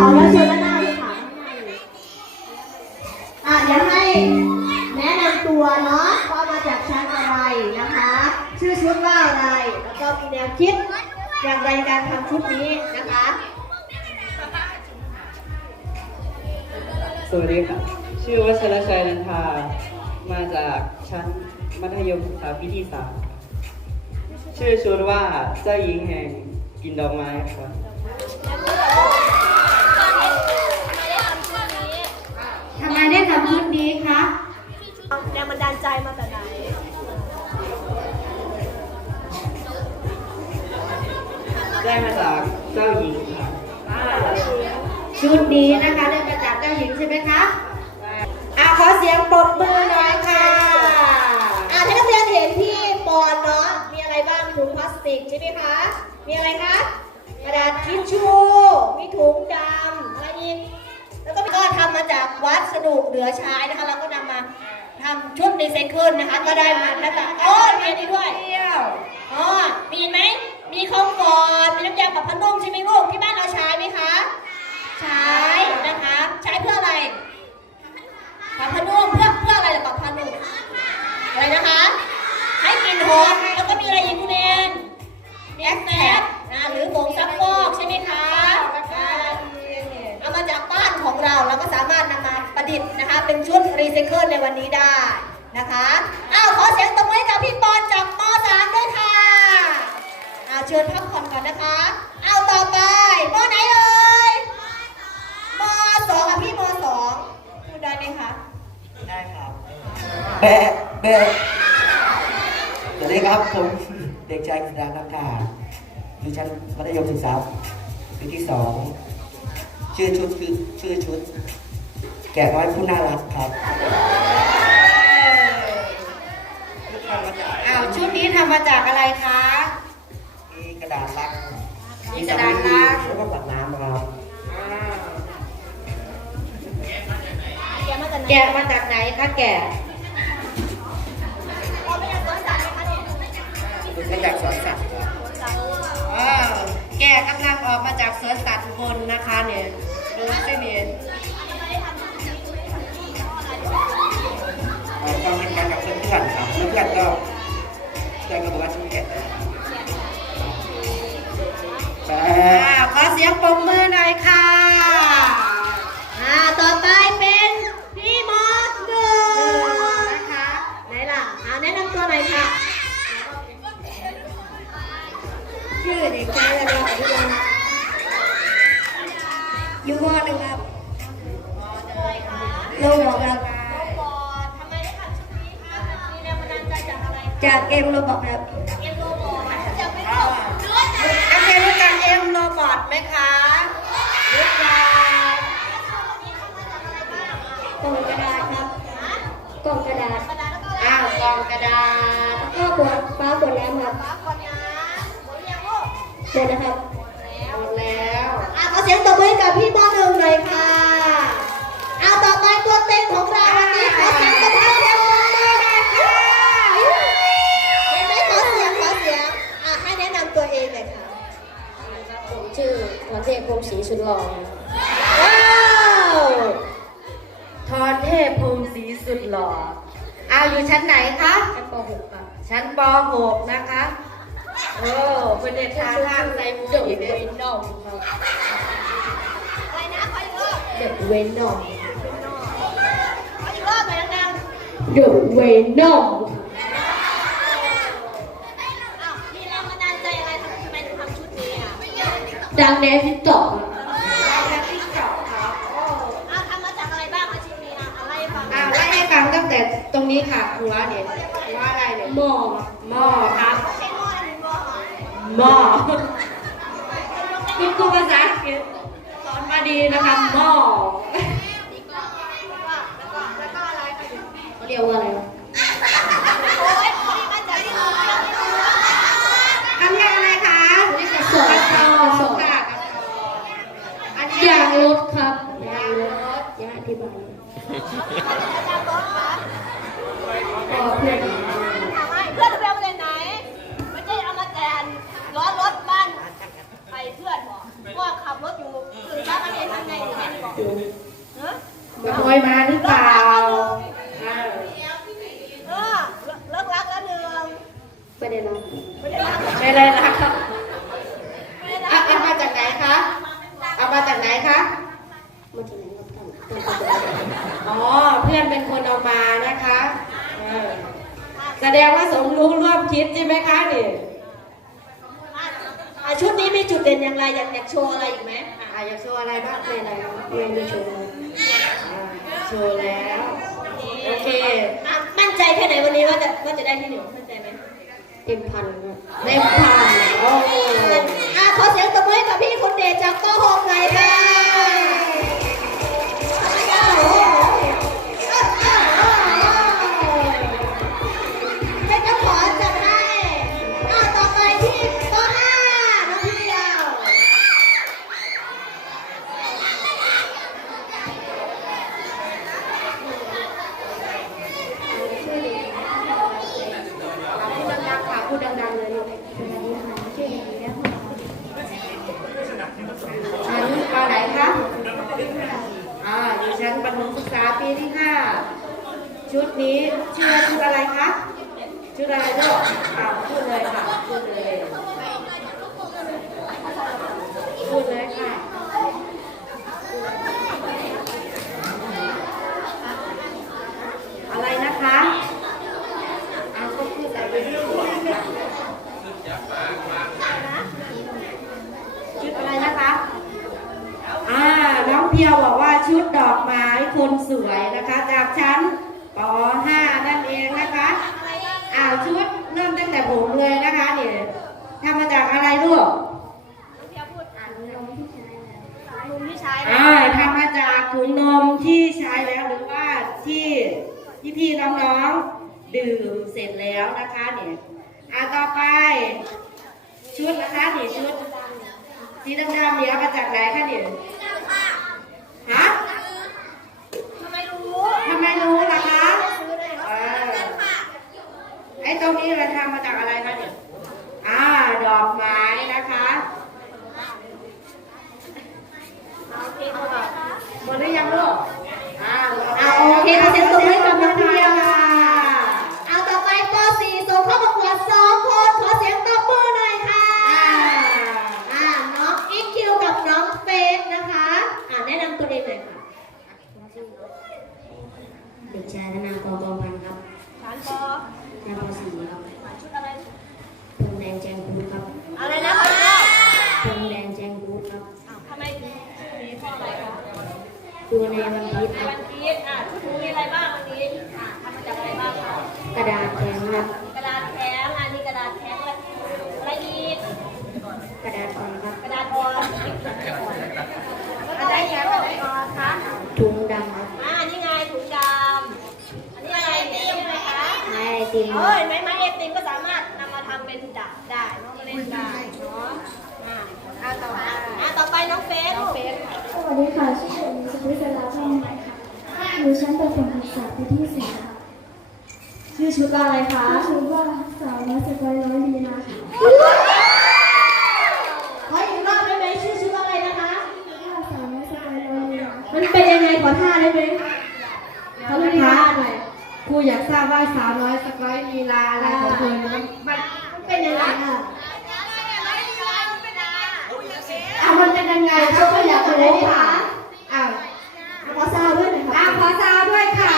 ขอเรียนเชิญด้านหน้าเลยค่ะอะเดี๋ยวให้แนะนำตัวเนาะว่ามาจากชั้นอะไรนะคะ ชื่อชุดว่าอะไร แล้วก็มีแนวคิดอย่างไรในการทำชุดนี้นะคะสวัสดีครับชื่อวัชรชัยนันทา มาจากชั้นมัธยมศึกษาปีที่สามชื่อชุดว่าเจ้าหญิงแห่งกินดอกไม้ครับ ได้มาจากเจ้าหญิงครับชุดนี้นะคะได้มาจากเจ้าหญิงใช่ไหมคะอะขอเสียงปรบมือหน่อยค่ะอะให้นักเรียนเห็นที่บอร์ดเนาะมีอะไรบ้างมีถุงพลาสติกใช่ไหมคะมีอะไรคะกระดาษทิชชู่มีถุงดำอะไรอีกแล้วก็ก็ทำมาจากวัสดุเหลือใช้นะคะเราก็นำมาทำชุดรีไซเคิลนะคะ ก็ได้มาแล้วก็โอ้มีอันนี้ด้วยอ๋อมีไหม มีข้าวกอดมีน้ำยาปรับผ้านุ่มใช่ไหมลูกที่บ้านเราใช้ไหมคะ ใช้นะคะ ใช้เพื่ออะไรปรับผ้านุ่มเพื่อเพื่ออะไรล่ะปรับผ้านุ่มอะไรนะคะ ให้กลิ่นหอมแล้วก็มีอะไรอีกคุณเอนแอคแทนะหรือผงซักฟอกใช่ไหมคะเอามาจากบ้านของเราแล้วก็สามารถนำมาประดิษฐ์นะคะ เป็นชุดรีไซเคิลในวันนี้ได้นะคะอ้าว เชิญพักผ่อนก่อนนะคะ เอาต่อไปมไหนเอ่ยมสองอะพี่มสองพูดได้ไหมคะ ได้ครับแบะแบะสวัสดีครับผมเด็กชายกฤษดานักการอยู่ชั้นมัธยมศึกษาปีที่สองชื่อชุดคือชื่อชุด แกะน้อยผู้น่ารักครับอ้าวชุดนี้ทำมาจากอะไรคะมีก ระดาษลักมีกระดาษลักแล้วก็ปัดน้ำครับแกมาแต่ไหนแกะมาจากไหนคะแกะพอไม่อยากสวนสัตว์นะคะเนี่ยมาจากสวนสัตว์ครับว้าวแกะกำลังออกมาจากสวนสัตว์อุบลนะคะเนี่ยดูสิเนี่ยเราก็เป็นการกับเพื่อนๆครับเพื่อนๆก็ช่วยกันบอกว่าช่วยแกะนะแบะ อ่าขอเสียงปรบมือหน่อยค่ะอ่าต่อไปเป็นพี่มอสหนึ่งนะคะไหนล่ะอ่าแนะนำตัวหน่อยค่ะ ชื่อเด็กชายระดับวิทยาอยู่มหนึ่งครับโลบอกครับบอดทำไมได้ทำชุดนี้คะมีแรงบันดาลใจจากอะไรจากเกมโลบอกครับ ล่องกระดาษ อ้าวกองกระดาษก็บดฟ้าบดแล้วครับฟ้าบดนะบดยังลูกเสร็จแล้วครับหมดแล้วอะขอเสียงตบมือให้กับพี่มหนึ่งเลยค่ะเอาต่อไปตัวเต็งของเราวันนี้ขอเสียงตบมือเสียงปรบมือหน่อยค่ะเห็นไหมขอเสียงขอเสียงอะให้แนะนำตัวเองเลยค่ะผมชื่อพรเทพพงศรีสุดหล่อว้าวทรเทพพงศรี สุดหล่อเอาอยู่ชั้นไหนคะชั้นป .6 ค่ะชั้นป .6 นะคะ โอ้เป็นเด็กทาทางใส่หมวเดกอะอีกเวเลยนอมครับอะไรนะขออีกรอบเดอะเวนอมขออีกรอบหน่อยดังเดอะเวนอมๆอ้าวมีแรงบันดาลใจอะไรทำไมถึงทำชุดนี้อะดังในทิกตอก รงนี้ค่ะหัวเนี่ยหัวอะไรเนี่ยหม้อหม้อครับใช้หม้อหรือหม้อหอยหม้อคุณครูภาษาอังกฤษสอนมาดีนะคะหม้อแล้วก็อะไรเขาเรียกว่าอะไรวะโอ้ยพอดีมาจากที่เราเรียนที่เราอันนี้อะไรคะนี่กระสอบกระสกอระบสอบค่ะกระสอบอันนี้ยางรถครับยางรถยางอธิบายก็เพื่อน ถามว่าเพื่อนจะไปเอามาจากไหน ไม่ใช่เอามาแทนล้อรถบ้านไปเพื่อนบอกว่าขับรถอยู่ตื่นเช้ามาเรียนทำไง ขโมยมาหรือเปล่าเออเลิกรักแล้วหนึ่งไม่ได้รับไม่ได้รักไม่ได้รับครับอะเอามาจากไหนคะเอามาจากไหนคะมาจากไหนอ๋อเพื่อนเป็นคนเอามานะคะแสดงว่าสมรู้ร่วมคิดใช่ไหมคะนี่ชุดนี้มีจุดเด่นอย่างไรอยากอยากโชว์อะไรอีกไหมอยากโชว์อะไรบ้างในไหนยังไม่โชว์ โชว์แล้ว โอเคอะมั่นใจแค่ไหนวันนี้ว่าจะว่าจะได้ที่หนึ่งมั่นใจไหมเต็มพันครับเต็มพันโอ้โหอะขอเสียงตบมือให้กับพี่คุณเดชจากโกหกหน่อยค่ะ ชุดนี้ชื่อชุดอะไรคะชุดอะไรลูกอ่าพูดเลยค่ะพูดเลยพูดเลยค่ะอะไรนะคะอ่าก็พูดใส่ไปเรื่อยชุดอะไรนะคะอ่าน้องเพียวบอกว่าชุดดอกไม้คนสวยนะคะ จากชั้น ป .5 นั่นเองนะคะอ่าชุดเริ่มตั้งแต่ผมเลยนะคะเนี่ยทำมาจากอะไรลูกลุงที่ใช้อ่าทำมาจากถุงนมที่ใช้แล้วหรือว่าที่ที่พี่ๆน้องๆดื่มเสร็จแล้วนะคะเนี่ยอ่าต่อไป ชุดนะคะนี่ชุดสีดำๆเนี่ยเอามาจากไหนคะเนี่ยฮะ ทำไมรู้ ทำไมรู้ล่ะคะ ซื้อได้เหรอ เออไอ้ตรงนี้เราทำมาจากอะไรคะเนี่ยอ่า ดอกไม้นะคะ เอาเพลงมาก่อน หมดหรือยังลูกอ่าหมด เอาโอเคขอเสียงตบมือให้กับน้องเพียวค่ะ เอาต่อไปป .4 ส่งเข้าประกวดสองคนขอเสียงตบมือหน่อยค่ะ อ่า อ่า น้องอีคิวกับน้องเฟสนะคะ อ่าแนะนำตัวเองหน่อยค่ะเด็กชายธนากรกองพันธ์ครับฐานปอชั้นป .4 ครับชุดอะไรพงแดงแจงกูดครับ อะไรนะพระเจ้าพงแดงแจงกูดครับอ้าวทำไมถึงมีข้ออะไรคะดูในวันพีชในครับวันพีชอ่าชุดหนูมีอะไรบ้างวันนี้อ่าทำมาจากอะไรบ้างคะกระดาษแข็งครับกระดาษแข็งอันนี้กระดาษแข็งอะไรอะไรอีกกระดาษอ่อนครับกระดาษอ่อนอะไรแข็งอะไรอ่อนคะ ถุงดำครับ อ่า นี่ไงถุงดำอันนี้อะไรติมนะคะ ไม้ไอ ติมคเอ้รับยไม้ไม้ไอติมก็สามารถนำมาทำเป็นดับได้น้องมาเล่นได้เนาะอ่าอ่าต่อไปอ่าต่อไปน้องเฟสน้องเฟสสวัสดีค่ะชื่อชมสุพิศราทองใหม่ค่ะอยู่ชั้นประถมศึกษาปีที่สี่ค่ะชื่อชุดอะไรคะชื่อว่าสาวน้อยสกอยร้อยลีนาค่ะขออีกรอบได้ไหมชื่อชุดอะไรนะคะว่าสาวน้อยสกอยร้อยลีนามันเป็นยังไงขอท่าได้ไหมเขาไม่ท่าหน่อย ครู อยากทราบว่าสาวน้อยสกอยลีลาอะไรของเธอมันมันมันเป็นยังไงอะอะมันเป็นยังไงเขาก็อยากรู้ค่ะอะขอซาวด้วยหน่อยอะค่ะขอซาวด้วยค่ะคุณครูค่ะ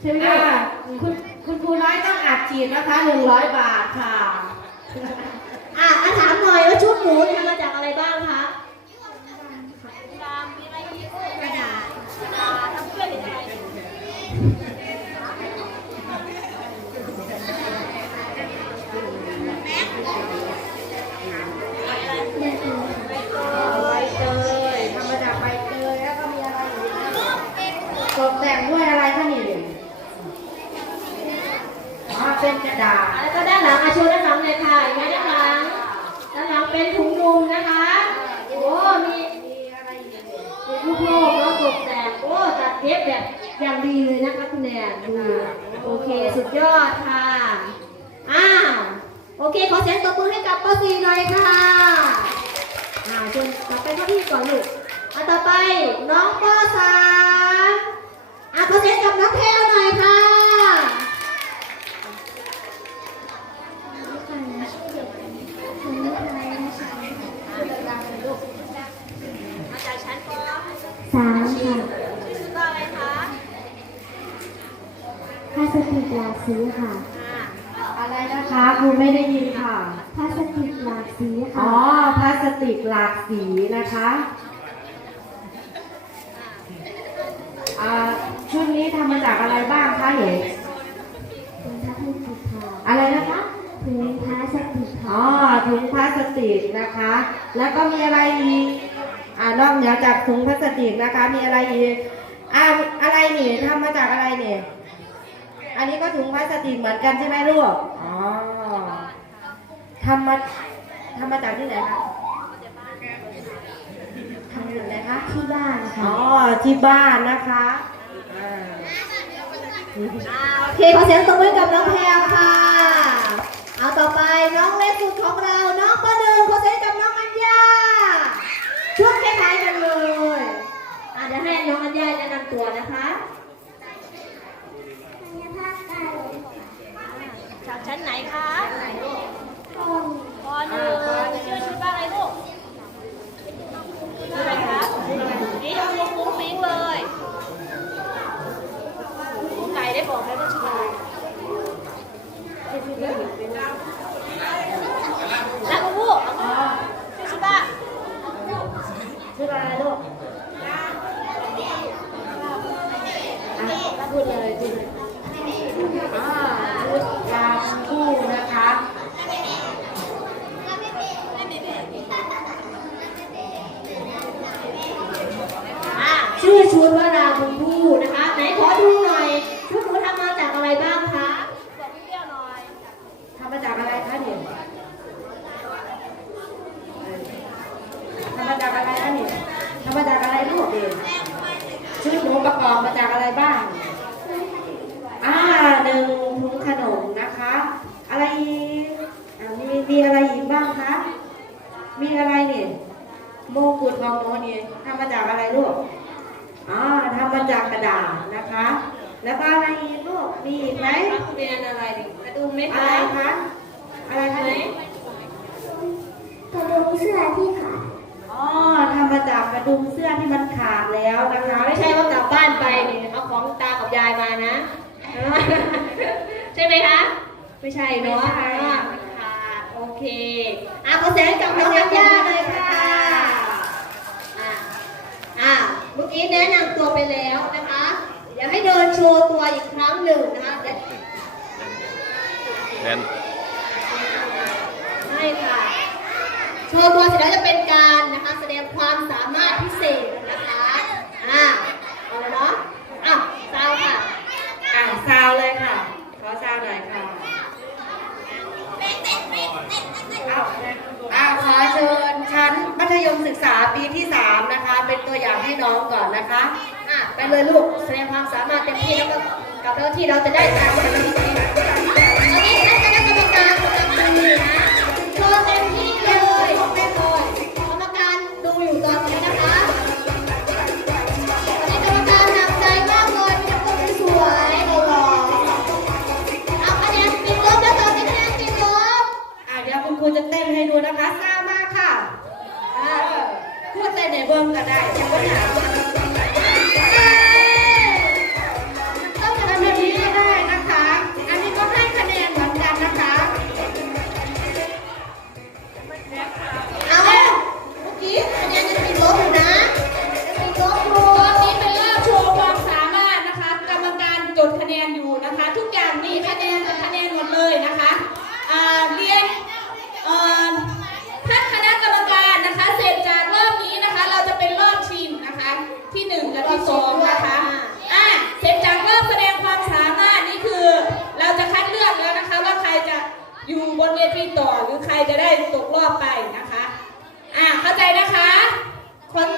ใช่ไหมค่าคุณคุณครูน้อยต้องอัดฉีดนะคะหนึ่งร้อยบาทค่ะ อะอ่ถามหน่อยว่าชุดหมูทำมาจากอะไรบ้างคะ กระดาษใบเตยทำมาาใบเตยแล้วก็มีอะไรอีกะตกแต่งด้วยอะไรคะนี่ เป็นกระดาษ แล้วก็ด้านหลังอาชูด้านหลังเลยค่ะเห็นไหมด้านหลัง ด้านหลังเป็นถุงนมนะคะ โอ้มีมีอะไรอีกมีลูกโลกแล้วตกแต่งโอ้จัดเก็บแบบอย่างดีเลยนะคะคุณแนนดูโอเคสุดยอดค่ะ อ้าว โอเคขอเสียงตบมือให้กับป .4 หน่อยค่ะอ่าเชิญกลับไปเข้าที่ก่อนลูกอะต่อไปน้องป .3 อะ คะเห็นถุงพลาสติกค่ะอะไรนะคะถุงพลาสติกอ๋ค่ะอถุงพลาสติกนะคะ แล้วก็มีอะไรอีกอ่านอกเหนือจากถุงพลาสติกนะคะ มีอะไรอีกอ่าอะไรนี่ทำมาจากอะไรเนี่ยอันนี้ก็ถุงพลาสติกเหมือนกันใช่ไหมลูกอ๋อทำมาทำมาจากที่ไหนคะทำอยู่ไหนคะที่บ้านอ๋ค่ะอที่บ้านนะคะอ่า อ่าโอเคขอเสียงตบมือกับน้องแพลวค่ะ เอาต่อไปน้องเล็กสุดของเรา น้องปหนึ่งขอเสียงกับน้องอัญญาชุดคล้ายๆกันเลยอะเดี๋ยวให้น้องอัญญาแนะนำตัวนะคะจากชั้นไหนคะปหนึ่งชื่อชุดว่าอะไรลูกชื่ออะไรคะนี่ทำมุ้งมุ้งมิ้งเลยมุ้งไก่ได้บอกไหมว่าชื่ออะไรแล้วก็พูดชื่อชุดว่าชื่ออะไรลูกอะพูดเลยพูดเลย อ่าชุดยางคู่นะคะ อะ ชื่อชุดว่าราบุญผู้นะคะ ไหนขอดูหน่อยชุดหนูทำมาจากอะไรบ้างคะบอกพี่เรนทำมาจากอะไรคะเนี่ยทำมาจากอะไรคะเนี่ยทำมาจากอะไรลูกเด็กชุดหนูประกอบมาจากอะไรบ้างอ่าหนึ่งถุงขนมนะคะ อะไรอ่ามีมีอะไรอีกบ้างคะมีอะไรเนี่ยโมกุฎของโนเนี่ยทำมาจากอะไรลูก อ่าทำมาจากกระดาษนะคะ แล้วก็อะไรอีกลูกมีอีกไหมเป็นอะไรดิกระดุมไหมอะไรคะคะอะไรคะไหนเนี่ยกระดุมเสื้อที่ขาดอ๋อทำมาจากกระดุมเสื้อที่มันขาดแล้วนะคะ ไม่ใช่ว่ากลับบ้านไปนี่เอาของตากับยายมานะ ใช่ไหมคะ ไม่ใช่เนาะไม่ใช่ อ่าไม่ขาดโอเคอะขอเสียงกับน้องอัญญา แนะนำตัวไปแล้วนะคะ เดี๋ยวให้เดินโชว์ตัวอีกครั้งหนึ่งนะคะเดี๋ยวแดนใช่ค่ะ โชว์ตัวเสร็จแล้วจะเป็นการนะคะ แสดงความสามารถพิเศษนะคะ อะเอาเลยเนาะอะซาวค่ะ อ่าซาวเลยค่ะ ขอซาวหน่อยค่ะเอาอ่าขอเชิญชั้นมัธ ยมศึกษาปีที่ 3 นะคะ เป็นตัวอย่างให้น้องก่อนนะคะอะไปเลยลูกแสดงความสามารถเต็มที่แล้วก็กับเจ้าที่เราจะได้ตามมาจริงๆตอนนี้ท่านคณะกรรมการกำลังดูอยู่นะโชว์เต็มที่เลยเต็มเลยกรรมการดูอยู่ตอนนี้นะคะตอนนี้กรรมการหนักใจมากเลยมีแต่คนสวยๆหล่อๆเอาคะแนนติดลบแล้วตอนนี้คะแนนติดลบอ่าเดี๋ยวคุณครูจะเต้นให้ดูนะคะซามากค่ะ พูดใส่ในเบิ้งก็ได้ยังไม่หนาว นะคะคน